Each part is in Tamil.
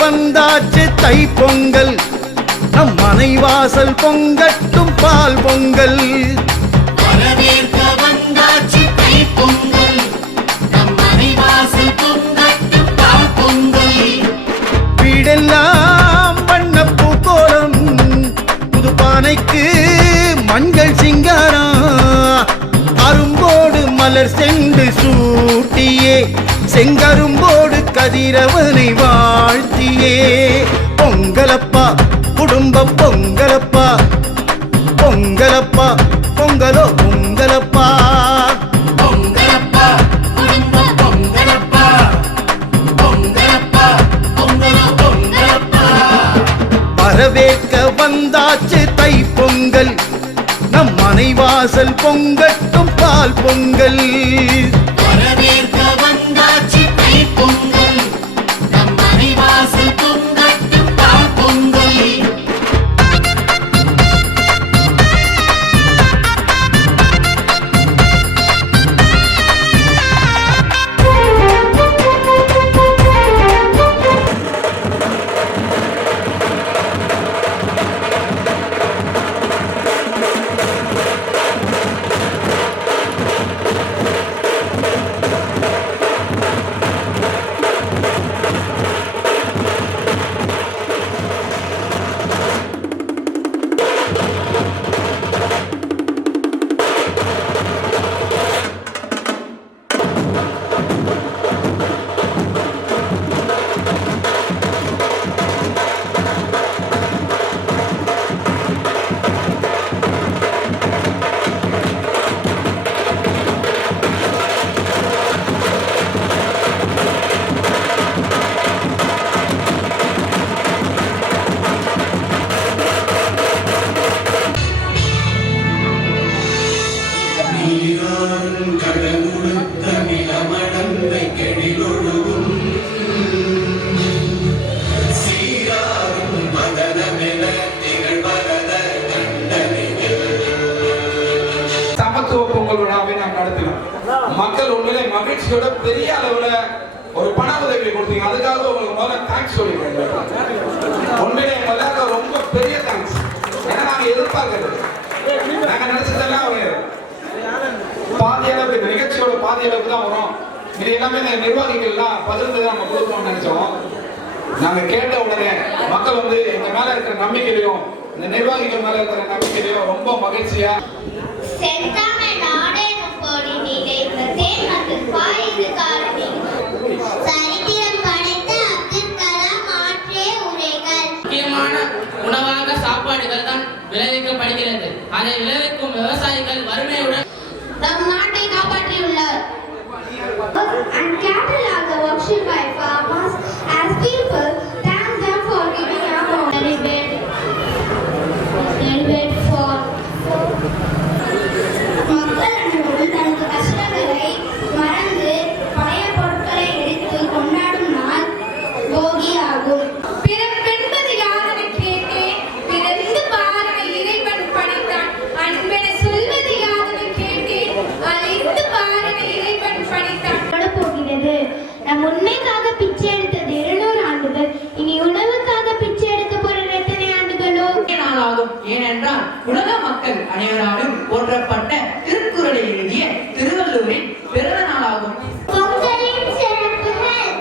வந்தாச்சு தை பொங்கல், நம் மனைவாசல் பொங்கட்டும் பால் பொங்கல். வரவேற்க வந்தாச்சு தை பொங்கல், நம் மனைவாசல் பொங்கட்டும் பால் பொங்கல். வீடெல்லாம் வண்ணப்பூ கோலம், புது பானைக்கு மஞ்சள் சிங்காரம், அரும்போடு மலர் சென்று சூட்டியே செங்கரும்போடு கதிரவனை வாழ்த்தியே. பொங்கலப்பா குடும்ப பொங்கலப்பா, பொங்கலப்பா பொங்கலோ பொங்கலப்பா. பொங்கலப்பா குடும்ப பொங்கலப்பா, பொங்கலப்பா பொங்கலோ பொங்கலப்பா. வரவேற்க வந்தாச்சு தை பொங்கல், நம் மனைவாசல் பொங்கட்டும் பால் பொங்கல். வரவேற்க வந்தாச்சு தை பொங்கல், நம் மனைவாசல் பொங்கட்டும் பால் பொங்கல். மக்கள் உண்மையிலே மகிழ்ச்சியோட பெரிய அளவுல ஒரு பண உதவி கொடுத்தீங்க, அதுக்காக உங்களுக்கு முதல்ல தேங்க்ஸ் சொல்லிக்கிறேன். உண்மையிலே எங்க ரொம்ப பெரிய தேங்க்ஸ். ஏன்னா நாங்க எதிர்பார்க்கறது, நாங்க நினைச்சதெல்லாம் ஒரு பாதி அளவு, இந்த நிகழ்ச்சியோட பாதி அளவுக்கு தான் வரும். இது எல்லாமே நிர்வாகிகள்லாம் பதிர்ந்து நம்ம கொடுக்கணும்னு நினைச்சோம். நாங்க கேட்ட உடனே மக்கள் வந்து எங்க மேல இருக்கிற நம்பிக்கையிலையும் இந்த நிர்வாகிகள் மேல இருக்கிற நம்பிக்கையிலையும் ரொம்ப மகிழ்ச்சியா முக்கியமான உணவாக சாப்பாடுகள் தான் விளைவிக்கப்படுகிறது. அதை விளைவிக்கும் விவசாயிகள் வறுமையுடன் நம் நாட்டை காப்பாற்றியுள்ளார். And cattle are the worshipped by farmers as people thank them for giving up deliberate for மக்கள் அனைவரும் தனது கஷ்டங்களை மறந்து பழைய பொருட்களை எடுத்து கொண்டாடும் நாள் போகி ஆகும். பிறப்பென்பது யாதனை கேட்டேன், பிறந்து பாரனை இறைவன் படைத்தான். அன்பென சொல்வது யாதனை கேட்டேன், அழைத்து பாரனை இறைவன் படைத்தான். போகிறது. நம் உண்மைக்காக பிச்சை எடுத்தது 200 ஆண்டுகள், இனி உணவுக்காக பிச்சை எடுக்க போறது எத்தனை ஆண்டுகளோ நாளாகும். ஏனென்றால் உலக மக்கள் அனைவராலும் போற்றப்பட்ட திருக்குறளை எழுதிய திருவள்ளுவரின் பிறந்த நாளாகும். பொங்கலின் சிறப்புகள்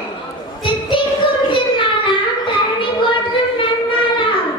சித்திக்கும் திருநாளாம், தரணி போற்றும் நன்னாளாம்.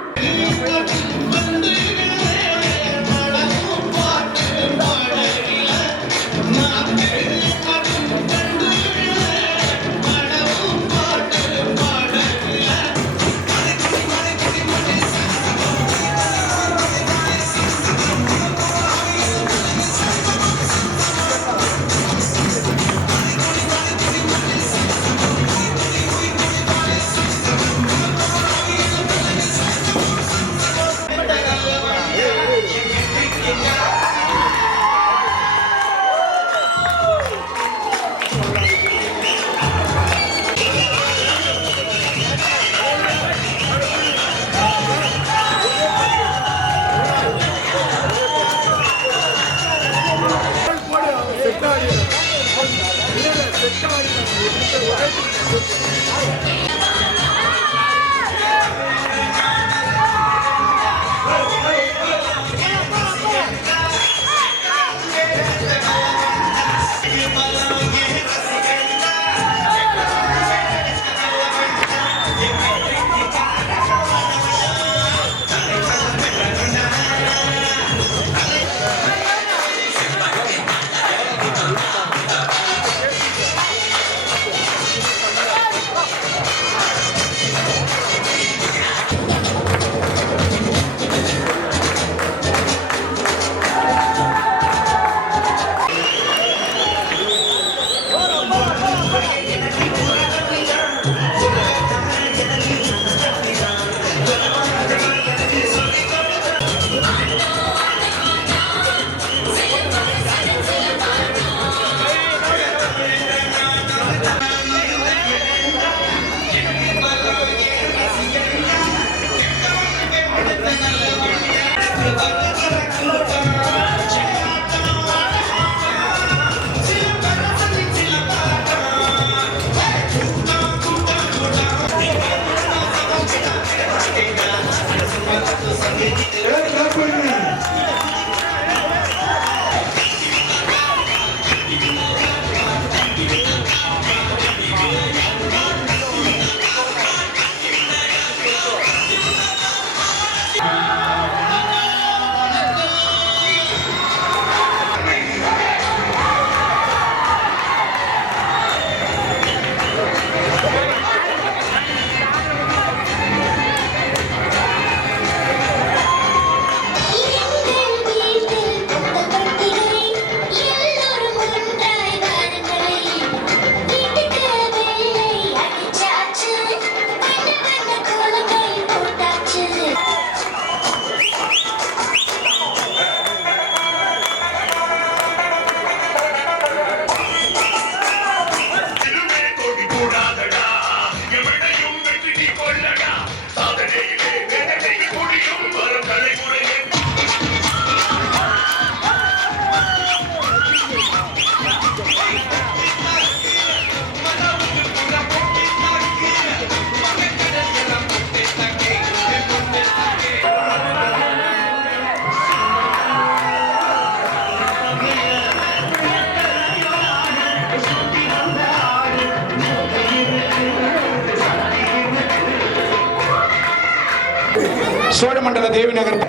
சோழமண்டல தேவி நகர்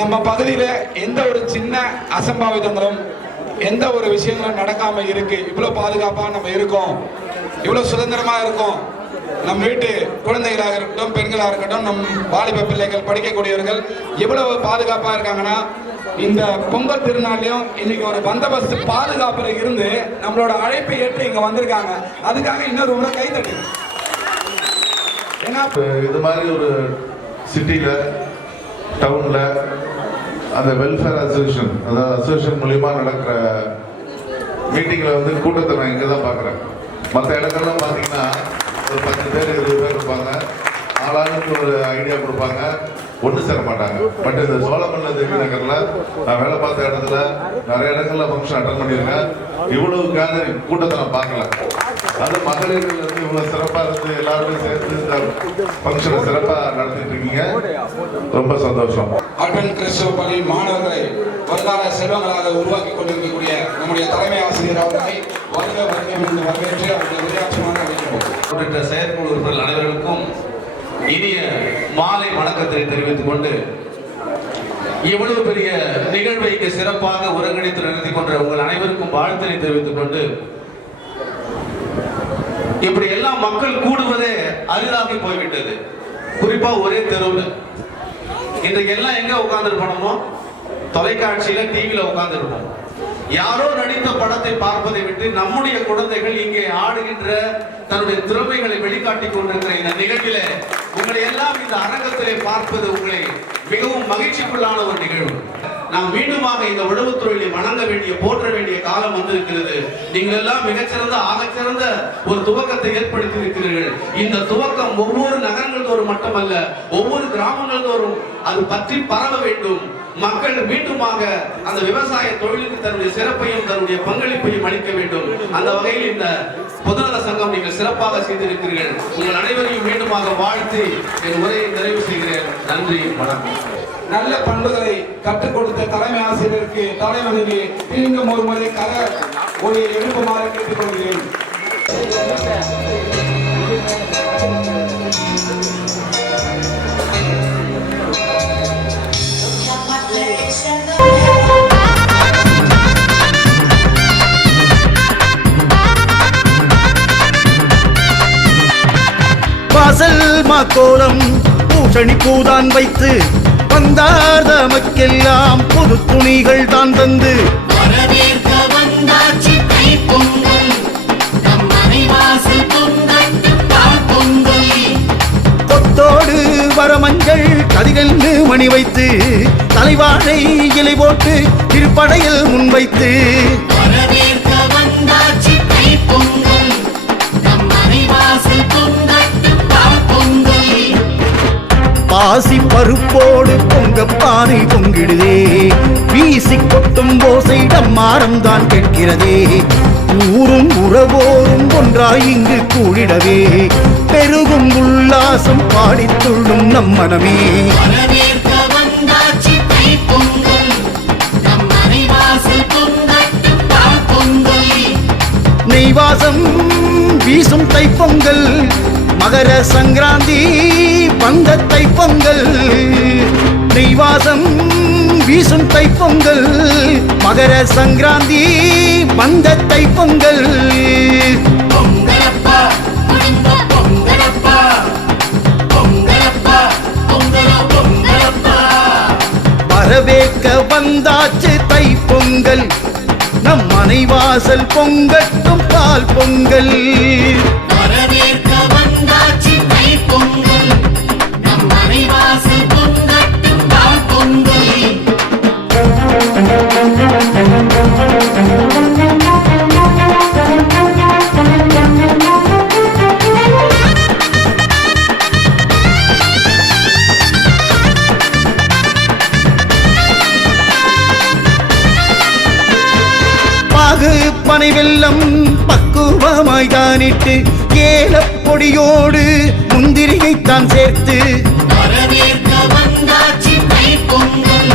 நம்ம பகுதியில் எந்த ஒரு சின்ன அசம்பாவிதங்களும் எந்த ஒரு விஷயங்களும் நடக்காம இருக்கு. இவ்வளவு பாதுகாப்பா நம்ம இருக்கோம், இவ்வளவு சுதந்திரமா இருக்கோம். நம் வீட்டு குழந்தைகளாக இருக்கட்டும், பெண்களாக இருக்கட்டும், நம் வாலிப பிள்ளைகள் படிக்கக்கூடியவர்கள் எவ்வளவு பாதுகாப்பா இருக்காங்கன்னா, இந்த பொங்கல் திருநாளையும் இன்னைக்கு ஒரு பந்தோபஸ்து பாதுகாப்புல இருந்து நம்மளோட அழைப்பை ஏற்று இங்க வந்திருக்காங்க. அதுக்காக இன்னொரு முறை கைதட்டு. ஏன்னா இது மாதிரி ஒரு சிட்டியில் டவுனில் அந்த வெல்ஃபேர் அசோசியேஷன், அதாவது அசோசியேஷன் மூலிமா நடக்கிற மீட்டிங்கில் வந்து கூட்டத்தை நான் இங்கே தான் பார்க்குறேன். மற்ற இடங்கள்லாம் பார்த்தீங்கன்னா ஒரு 10 பேர் 20 பேர் இருப்பாங்க, ஆளாளுக்கு ஒரு ஐடியா கொடுப்பாங்க, ஒன்று சேர மாட்டாங்க. பட் இந்த சோழமண்டல தேவி நகரில் நான் வேலை பார்த்த இடத்துல நிறைய இடங்கள்ல ஃபங்க்ஷன் அட்டன் பண்ணியிருக்கேன். இவ்வளவு கேதரிங் கூட்டத்தை நான் பார்க்கல. அது மகளிர்கள் வந்து இவ்வளவு சிறப்பாக இருந்து எல்லாருமே சேர்த்து இந்த ஃபங்க்ஷனை சிறப்பாக நடத்திட்டு இருக்கீங்க. ரொம்ப சந்தோஷம். அட்வென்ட் கிறிஸ்துவ பள்ளி மாணவர்களை வருங்கால செல்வங்களாக உருவாக்கி கொண்டிருக்கக்கூடிய நம்முடைய தலைமை ஆசிரியர் அவர்களை வருக என்று வரவேற்று அவர்கள் உரையாற்றுமாறு அழைக்கிறோம். செயற்குழு உறுப்பினர்கள் அனைவர்களுக்கும் இனிய மாலை வணக்கத்தை தெரிவித்துக் கொண்டு, இவ்வளவு பெரிய நிகழ்வை இங்கு சிறப்பாக ஒருங்கிணைத்து நடத்தி கொண்ட உங்கள் அனைவருக்கும் வாழ்த்தினை தெரிவித்துக் கொண்டு, இப்படி எல்லாம் மக்கள் கூடுவதே அரிதாகி போய்விட்டது. குறிப்பா ஒரே தெருவில் இன்றைக்கு எல்லாம் எங்க உட்கார்ந்துருப்போமோ, தொலைக்காட்சியில டிவியில உட்கார்ந்துருப்போம். யாரோ நடித்த படத்தை பார்ப்பதை விட்டு நம்முடைய குழந்தைகள் இங்கே ஆடுகின்ற தன்னுடைய திறமைகளை வெளிக்காட்டிக் கொண்டிருக்கிற இந்த நிகழ்வில உங்களை எல்லாம் இந்த அரங்கத்திலே பார்ப்பது உங்களை மிகவும் மகிழ்ச்சிக்குள்ளான ஒரு நிகழ்வு. நாம் மீண்டுமாக இந்த உழவுத்துறையை வணங்க வேண்டிய, போற்ற வேண்டிய காலம் வந்திருக்கிறது. நீங்கள் எல்லாம் மிகச்சிறந்த ஆகச்சிறந்த ஒரு துவக்கத்தை ஏற்படுத்தி இருக்கிறீர்கள். இந்த துவக்கம் ஒவ்வொரு நகரங்கள் தோறும் மட்டுமல்ல, ஒவ்வொரு கிராமங்கள் தோறும் அது பற்றி பரவ வேண்டும். மக்கள் மீண்டுமாக அந்த விவசாய தொழிலுக்கு தன்னுடைய சிறப்பையும் தன்னுடைய பங்களிப்பையும் அளிக்க வேண்டும். அந்த வகையில் இந்த பொதுநல சங்கம் நீங்கள் சிறப்பாக செய்திருக்கிறீர்கள். உங்கள் அனைவரையும் மீண்டுமாக வாழ்த்தி என் உரையை நிறைவு செய்கிறேன். நன்றி, வணக்கம். நல்ல பண்புகளை கற்றுக் கொடுத்த தலைமை ஆசிரியருக்கு தலைவனுக்கு மீண்டும் ஒரு முறை கர ஒளியை எழுப்புமாறு கேட்டுக்கொள்கிறேன். வாசல் மாக்கோலம் பூசணி பூதான் வைத்து வந்தார் தமக்கெல்லாம் புது துணிகள் தான் தந்து வரவேற்க வந்தாச்சு தைப்பொங்கல், நம் மனைவாசல் பொங்கட்டும் பால்பொங்கல். கொத்தோடு வரமஞ்சள் கதிரென்று மணி வைத்து தலைவாழை இலை போட்டு திருப்படையில் முன்வைத்து வரவேற்க வந்தாச்சு தைப்பொங்கல், நம் மனைவாசல் பொங்கட்டும் பால்பொங்கல். பாசி பருப்போடு பொங்கப்பானை பொங்கிடுதே, வீசி கொட்டும் ஓசையிடம் மாறம் தான் கேட்கிறதே. ஊரும் உறவோரும் ஒன்றாய் இங்கு கூடிடவே பெருகும் உல்லாசம் பாடித்துள்ளும் நம் மனமே. வரவேற்க நெய்வாசம் வீசும் தைப்பொங்கல் மகர சங்கராந்தி வந்த தைப்பொங்கல் நெய்வாசம் வீசும் தைப்பொங்கல் மகர சங்கராந்தி வந்த தைப்பொங்கல் பொங்கலப்பா குடும்ப பொங்கலப்பா பொங்கலப்பா பொங்கலோ பொங்கலப்பா வரவேற்க வந்தாச்சு தைப்பொங்கல் நம் மனைவாசல் பொங்கட்டும் பால் பொங்கல் வரவேற்க வந்தாச்சு தைப்பொங்கல் நம் மனைவாசல் பொங்கட்டும் பால் பொங்கல் பாகு பனை வெல்லம் பக்குவமாய் தானிட்டு ஏலப்பொடியோடு முந்திரியைத்தான் சேர்த்து வரவேற்க வந்தாச்சு தைப்பொங்கல்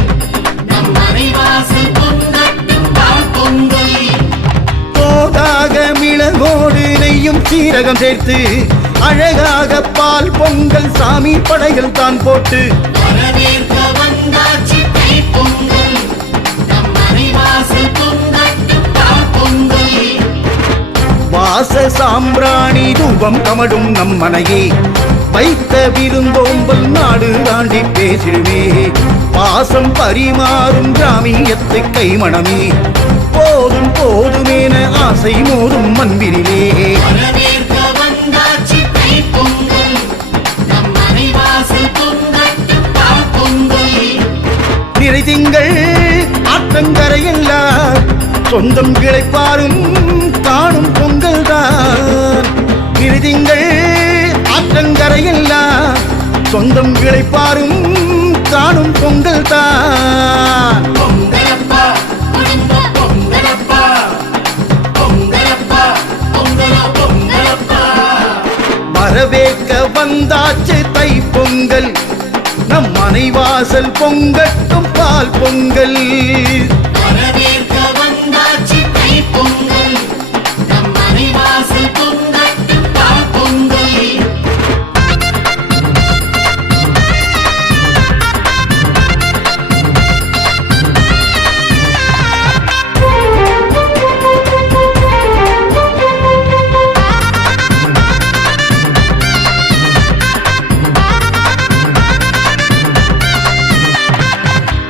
நம் மனைவாசல் பொங்கட்டும் பால் பொங்கல் தோதாக மிளகோடு நெய்யும் சீரகம் சேர்த்து அழகாக பால் பொங்கல் சாமி படைகள் தான் போட்டு வரவேற்க வந்தாச்சு தைப்பொங்கல் நம் மனைவாசல் பொங்கட்டும் பால் பொங்கல் வாச சாம்பிராணி தூபம் கமடும் நம் மனையே வைத்த விருந்தோம்பல் நாடு தாண்டி பேசிடுமே பாசம் பரிமாறும் கிராமியத்து கைமணமே போதும் போதுமேன ஆசை மோதும் மண்பிரிலே வரவேற்க வந்தாச்சு தைப்பொங்கல் நம் மனைவாசல் பொங்கட்டும் பால் பொங்கல் நிறை திங்கள் ஆற்றங்கரையெல்லாம் சொந்தம் கிளைப்பாரும் காணும் பொங்கல் தான் நிறை திங்கள் ஆற்றங்கரையெல்லாம் சொந்தம் கிளைப்பாரும் காணும் பொங்கல் தான் பொங்கலப்பா குடும்ப பொங்கலப்பா பொங்கலப்பா பொங்கலோ பொங்கலப்பா வரவேற்க வந்தாச்சு தைப்பொங்கல் நம் மனைவாசல் பொங்கட்டும் பால் பொங்கல் வரவேற்க வந்தாச்சு தைப்பொங்கல் நம் மனைவாசல் பொங்கட்டும் பால் பொங்கல்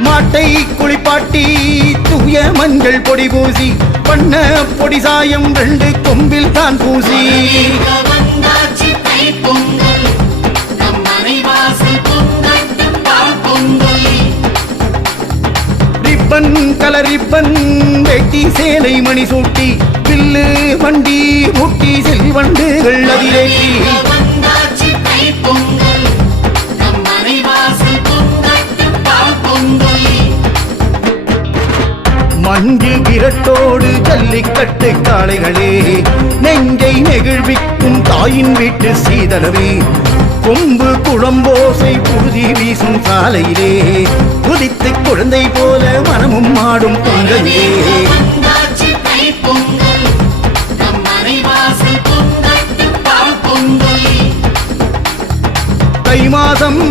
மாட்டை குளிப்பாட்டி தூய மஞ்சள் பொடி பூசி பண்ண பொடி சாயம் 2 கொம்பில் தான் பூசி வரவேற்க வந்தாச்சு தைப்பொங்கல் நம் மனைவாசல் பொங்கட்டும் பால் பொங்கல் ரிப்பன் கலர் ரிப்பன் வெட்டி சேலை மணி சூட்டி பில்லு வண்டி முட்டி செல்வண்டுகள் அதிலேற்றி வந்தாச்சு தைப்பொங்கல் நம் மனைவாசல் பொங்கட்டும் பால் பொங்கல் மஞ்சு விரட்டோடு ஜல்லிக்கட்டு காளைகளே நெஞ்சை நெகிழ்விக்கும் தாயின் வீட்டு சீதளவே கொம்பு குழம்போசை புழுதி வீசும் சாலையிலே குதித்து குழந்தை போல மனமும் ஆடும் பொங்கலே வந்தாச்சு தைப்பொங்கல் நம் மனைவாசல் பொங்கட்டும் பால் பொங்கல் தை மாதம்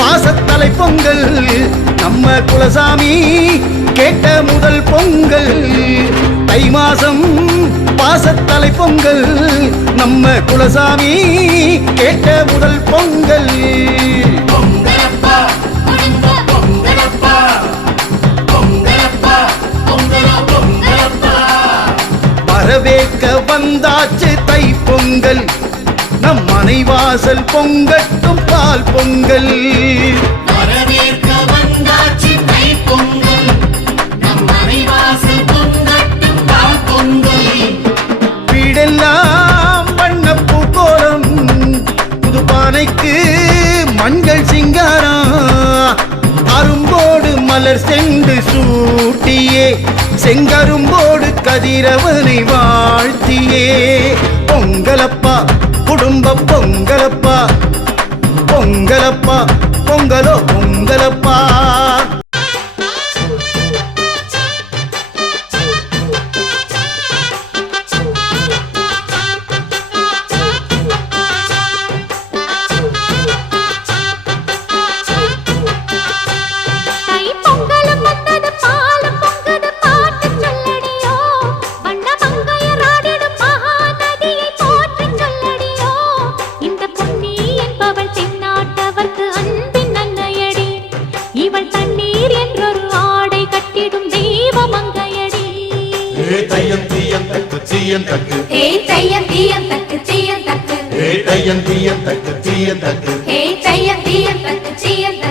பாசத்தலை பொங்கல் நம்ம குலசாமி கேட்ட முதல் பொங்கல் தை மாதம் பாசத்தலை பொங்கல் நம்ம குலசாமி கேட்ட முதல் பொங்கல் பொங்கலப்பா குடும்ப பொங்கலப்பா பொங்கலப்பா பொங்கலோ பொங்கலப்பா வரவேற்க வந்தாச்சு தை பொங்கல் நம் மனைவாசல் பொங்கட்டும் பால் பொங்கல் வரவேற்க வந்தாச்சு தைப்பொங்கல் நம் மனைவாசல் பொங்கட்டும் பால் பொங்கல் வீடெல்லாம் வண்ணப்பூ கோலம் புது பானைக்கு மஞ்சள் சிங்காரம் அரும்போடு மலர் சென்று சூட்டியே செங்கரும்போடு கதிரவனை வாழ்த்தியே பொங்கலப்பா குடும்ப பொங்கலப்பா பொங்கலப்பா பொங்கலோ பொங்கலப்பா இவள் தண்ணீர் என்றொரு ஆடை கட்டிடும் தெய்வ மங்கையடி. தையம் தீயம் தக்கு தீயம் தக்கு ஏ தையம் தீயம் தக்கு தீயம் தக்கு தையம் தீயம் தக்கு தீயம் தக்கு ஏ தையம் தீயம் தக்கு தீயம் தக்கு